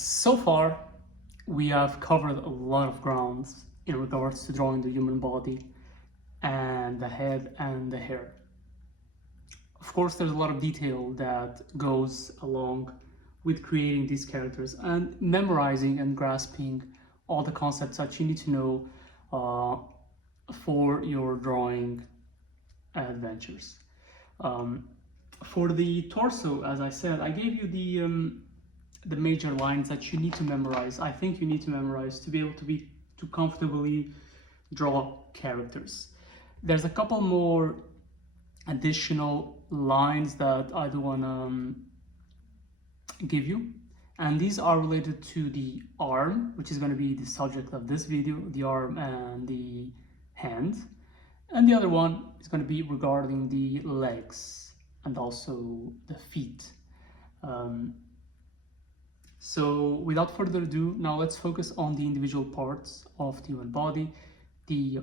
So far, we have covered a lot of ground in regards to drawing the human body and the head and the hair. Of course, there's a lot of detail that goes along with creating these characters and memorizing and grasping all the concepts that you need to know for your drawing adventures. For the torso, as I said, I gave you the major lines that you need to memorize. I think you need to memorize to be able to comfortably draw characters. There's a couple more additional lines that I do want to give you, and these are related to the arm, which is going to be the subject of this video, the arm and the hand, and the other one is going to be regarding the legs and also the feet. So without further ado, now let's focus on the individual parts of the human body, the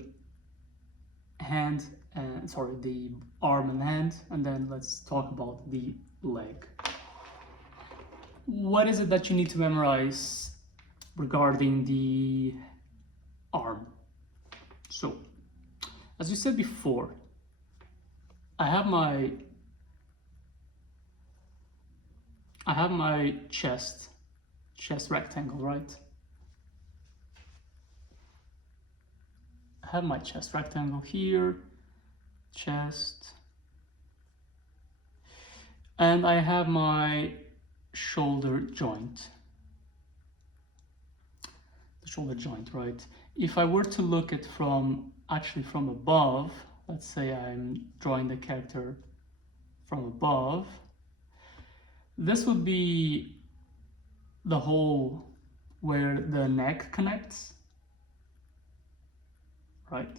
hand and the arm and hand, and then let's talk about the leg. What is it that you need to memorize regarding the arm? So, as you said before, I have my chest rectangle, right? I have my chest rectangle here, chest, and I have my shoulder joint. The shoulder joint, right? If I were to look at from above, let's say I'm drawing the character from above, this would be the hole where the neck connects, right?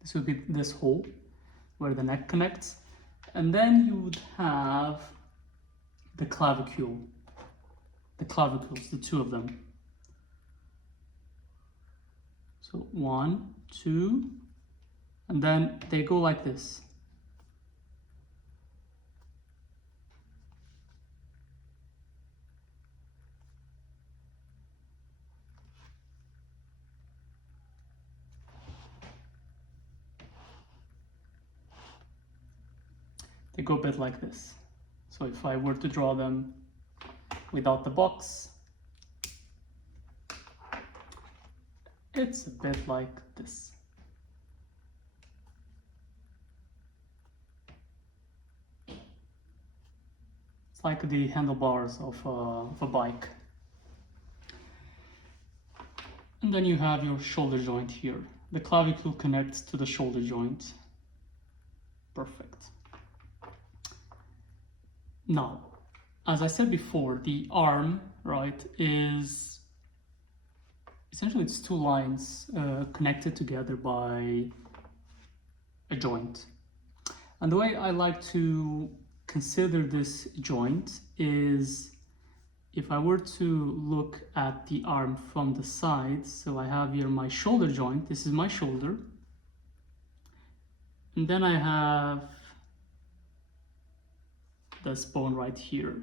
This would be this hole where the neck connects, and then you would have the clavicles, the two of them. So 1, 2, and then they go like this. They go a bit like this. So if I were to draw them without the box, it's a bit like this. It's like the handlebars of a bike. And then you have your shoulder joint here. The clavicle connects to the shoulder joint. Perfect. Now, as I said before, the arm, right, is essentially it's two lines connected together by a joint. And the way I like to consider this joint is if I were to look at the arm from the side, so I have here my shoulder joint, this is my shoulder, and then I have this bone right here,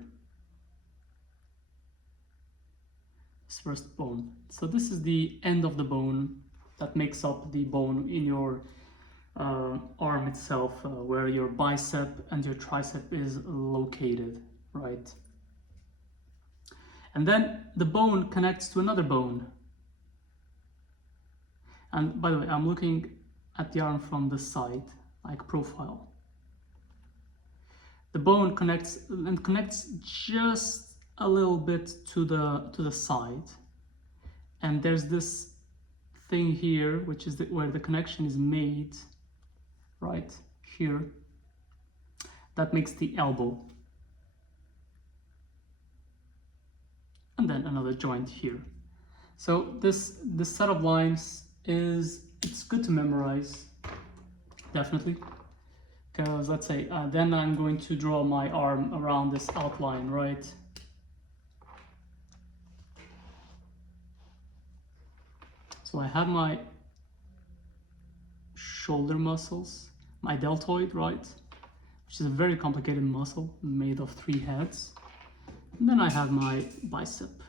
this first bone. So this is the end of the bone that makes up the bone in your arm itself, where your bicep and your tricep is located, right? And then the bone connects to another bone. And by the way, I'm looking at the arm from the side, like profile. The bone connects just a little bit to the side, and there's this thing here, which is where the connection is made, right here. That makes the elbow, and then another joint here. So this set of lines it's good to memorize, definitely. Because let's say, then I'm going to draw my arm around this outline, right? So I have my shoulder muscles, my deltoid, right? Which is a very complicated muscle made of 3 heads. And then I have my bicep.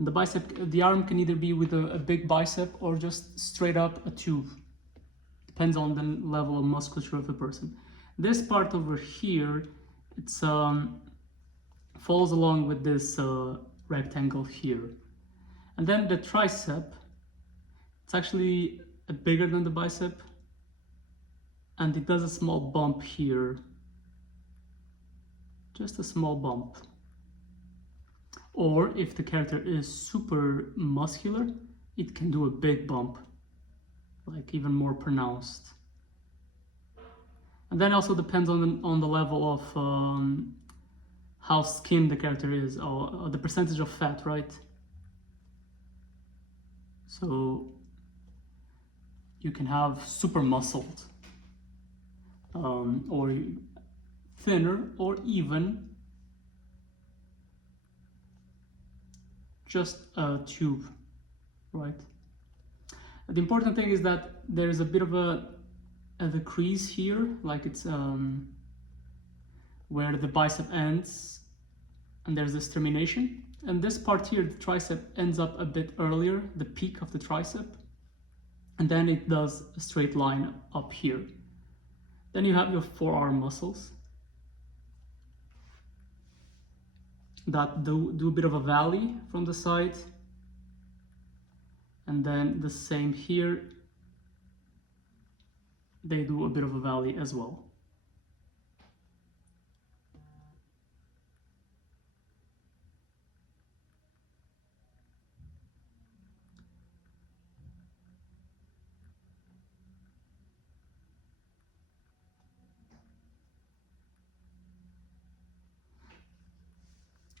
And the bicep, the arm can either be with a big bicep or just straight up a tube. Depends on the level of musculature of the person. This part over here, it's falls along with this rectangle here. And then the tricep, it's actually bigger than the bicep, and it does a small bump here, just a small bump. Or if the character is super muscular, it can do a big bump, like even more pronounced. And then also depends on the level of how skinned the character is, or the percentage of fat, right? So you can have super muscled, or thinner, or even just a tube, right? The important thing is that there's a bit of a crease here, like it's where the bicep ends, and there's this termination. And this part here, the tricep, ends up a bit earlier, the peak of the tricep, and then it does a straight line up here. Then you have your forearm muscles that do a bit of a valley from the side, and then the same here, they do a bit of a valley as well.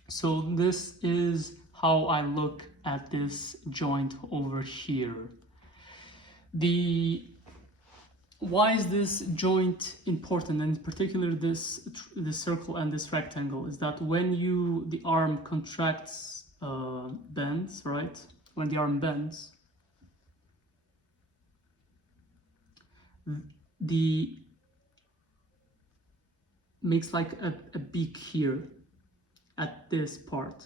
So this is how I look at this joint over here. Why is this joint important, and in particular this circle and this rectangle, is that when the arm contracts, bends, right? When the arm bends, the makes like a beak here at this part.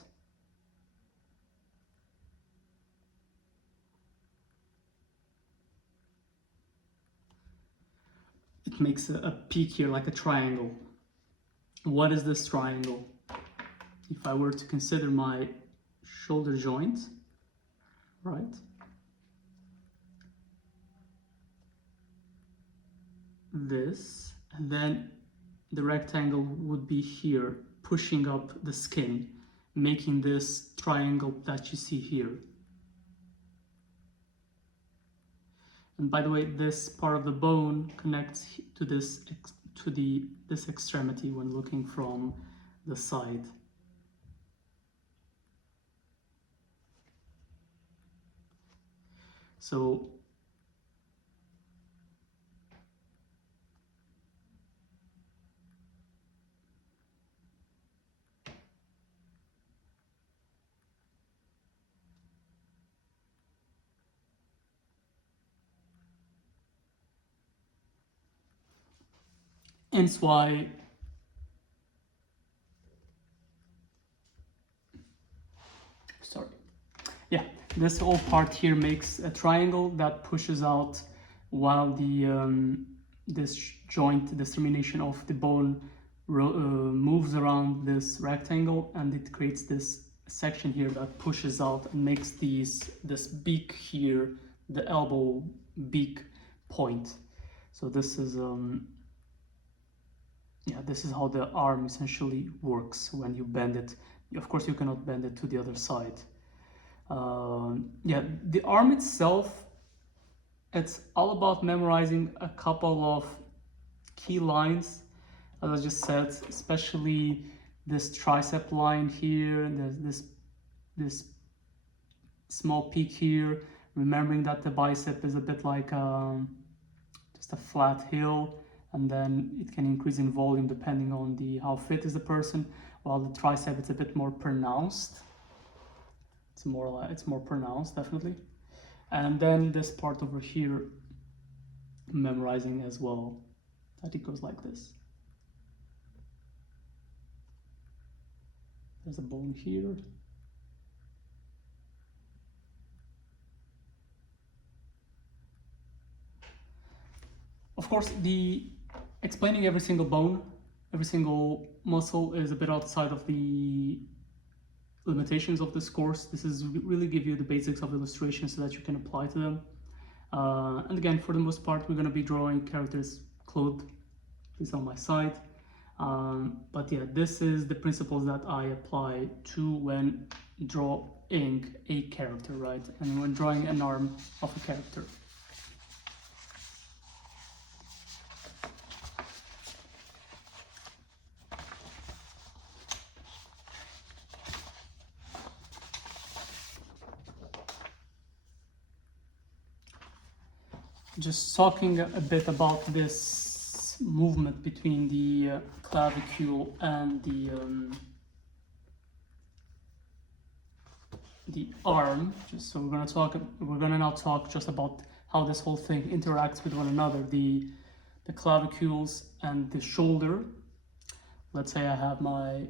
It makes a peak here, like a triangle. What is this triangle? If I were to consider my shoulder joint, right? This, and then the rectangle would be here, pushing up the skin, making this triangle that you see here. And by the way, this part of the bone connects to this extremity when looking from the side. So hence why this whole part here makes a triangle that pushes out, while this joint, this termination of the bone moves around this rectangle, and it creates this section here that pushes out and makes this beak here, the elbow beak point. So this is this is how the arm essentially works when you bend it. Of course, you cannot bend it to the other side. The arm itself, it's all about memorizing a couple of key lines, as I just said, especially this tricep line here, and there's this small peak here, remembering that the bicep is a bit like just a flat hill, and then it can increase in volume depending on how fit is the person, while the tricep, it's a bit more pronounced. It's more pronounced, definitely. And then this part over here, memorizing as well, that it goes like this. There's a bone here. Of course, the explaining every single bone, every single muscle is a bit outside of the limitations of this course. This is really give you the basics of illustration so that you can apply to them. And again, for the most part, we're going to be drawing characters clothed. It's on my side. But yeah, this is the principles that I apply to when drawing a character, right? And when drawing an arm of a character. Just talking a bit about this movement between the clavicule and the arm. Just so we're gonna now talk just about how this whole thing interacts with one another, the clavicules and the shoulder. Let's say I have my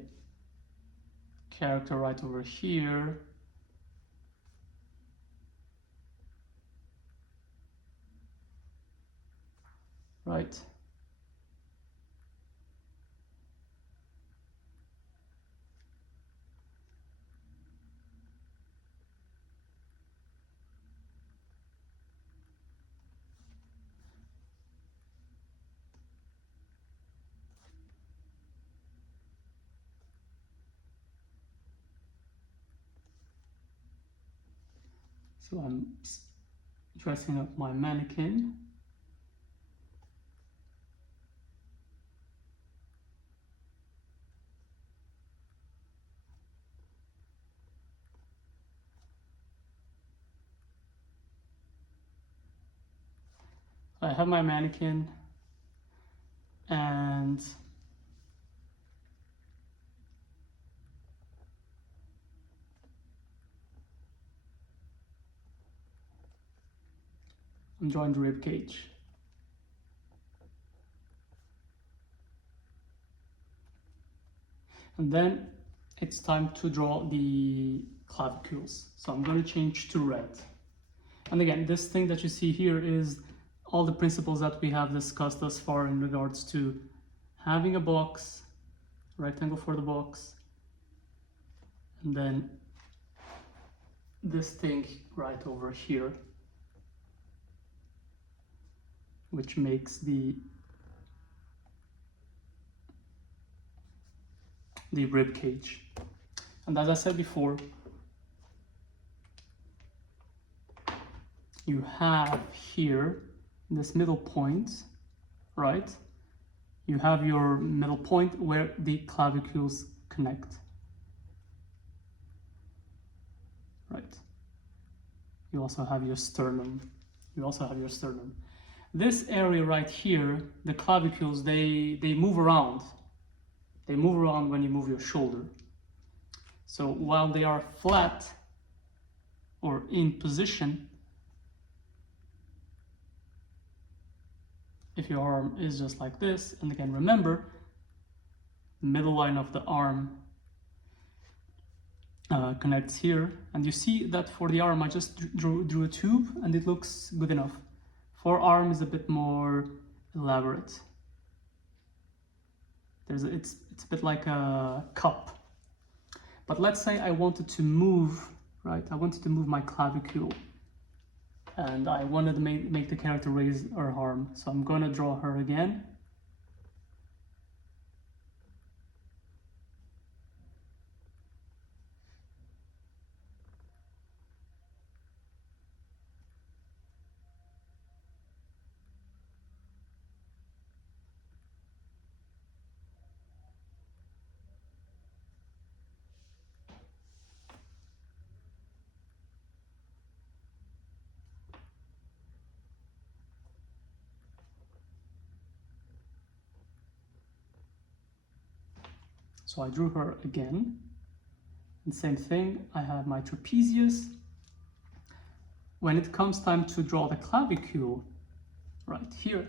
character right over here. Right. So I'm dressing up my mannequin. I have my mannequin and I'm drawing the rib cage. And then it's time to draw the clavicules. So I'm going to change to red. And again, this thing that you see here is all the principles that we have discussed thus far in regards to having a box, rectangle for the box, and then this thing right over here, which makes the rib cage. And as I said before, you have here this middle point, right? You have your middle point where the clavicules connect, right? You also have your sternum. This area right here, the clavicules, they move around. They move around when you move your shoulder. So while they are flat or in position, if your arm is just like this, and again, remember, the middle line of the arm connects here, and you see that for the arm, I just drew a tube, and it looks good enough. Forearm is a bit more elaborate. It's a bit like a cup. But let's say I wanted to move, right? I wanted to move my clavicule, and I wanted to make the character raise her arm. So I'm gonna draw her again. So I drew her again. And same thing, I have my trapezius. When it comes time to draw the clavicule, right here,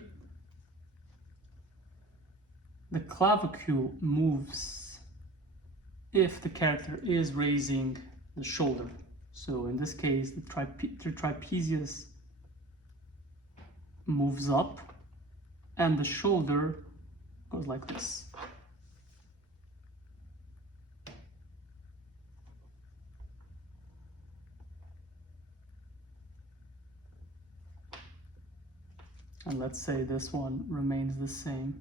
the clavicule moves if the character is raising the shoulder. So in this case, the trapezius moves up and the shoulder goes like this. And let's say this one remains the same.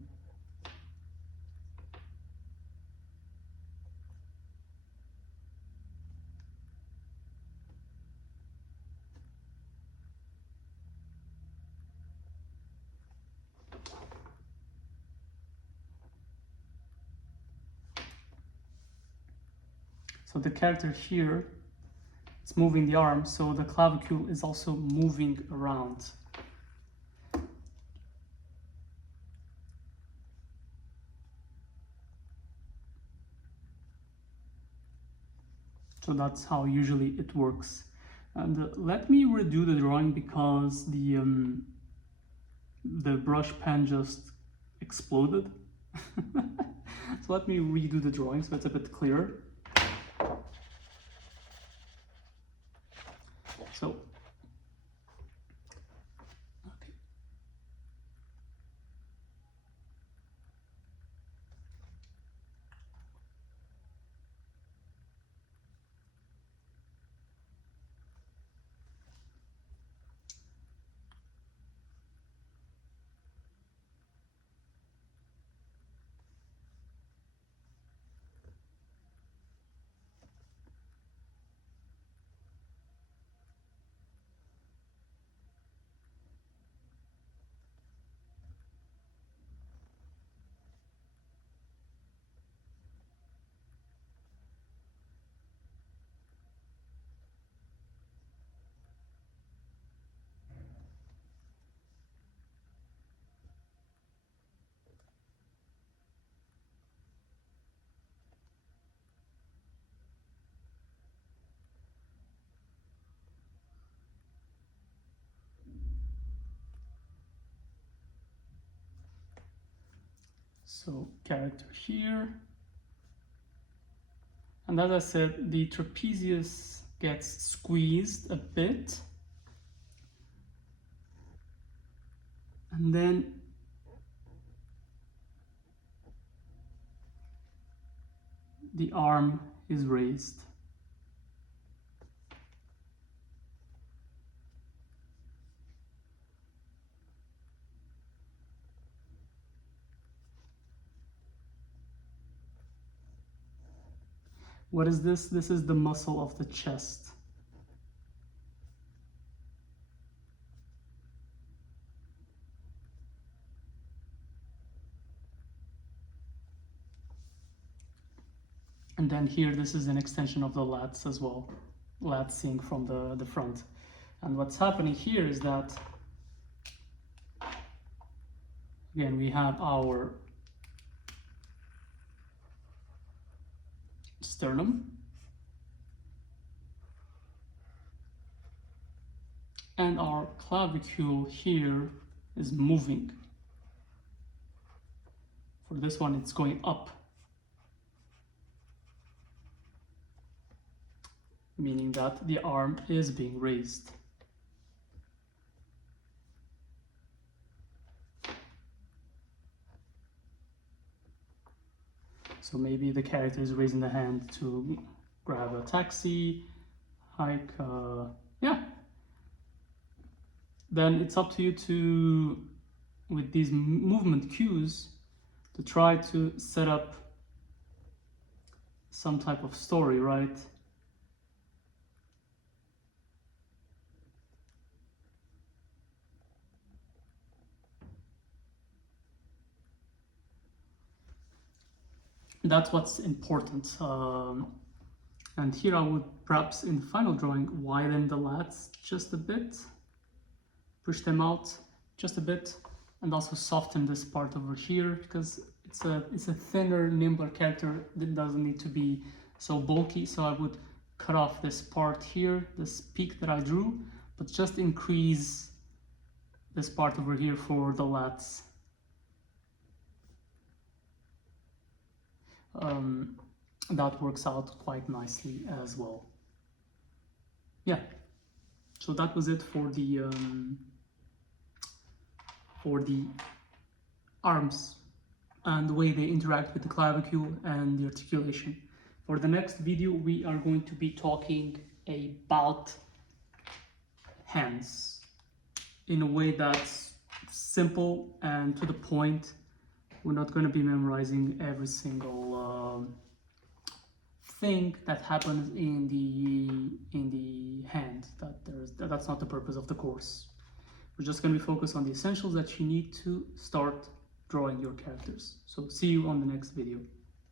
So the character here, it's moving the arm, so the clavicule is also moving around. So that's how usually it works. And let me redo the drawing because the brush pen just exploded. So let me redo the drawing so it's a bit clearer. So, okay. So character here. And as I said, the trapezius gets squeezed a bit. And then the arm is raised. What is this? This is the muscle of the chest. And then here, this is an extension of the lats as well, lats seen from the front. And what's happening here is that, again, we have our sternum, and our clavicule here is moving. For this one, it's going up, meaning that the arm is being raised. So maybe the character is raising the hand to grab a taxi, hike, yeah. Then it's up to you to, with these movement cues, to try to set up some type of story, right? That's what's important. And here I would perhaps in the final drawing widen the lats just a bit, push them out just a bit, and also soften this part over here because it's a thinner, nimbler character that doesn't need to be so bulky. So I would cut off this part here, this peak that I drew, but just increase this part over here for the lats. That works out quite nicely as well. Yeah, so that was it for the arms and the way they interact with the clavicule and the articulation. For the next video, we are going to be talking about hands in a way that's simple and to the point. We're not going to be memorizing every single thing that happens in the hand. That's not the purpose of the course. We're just going to be focused on the essentials that you need to start drawing your characters. So see you on the next video.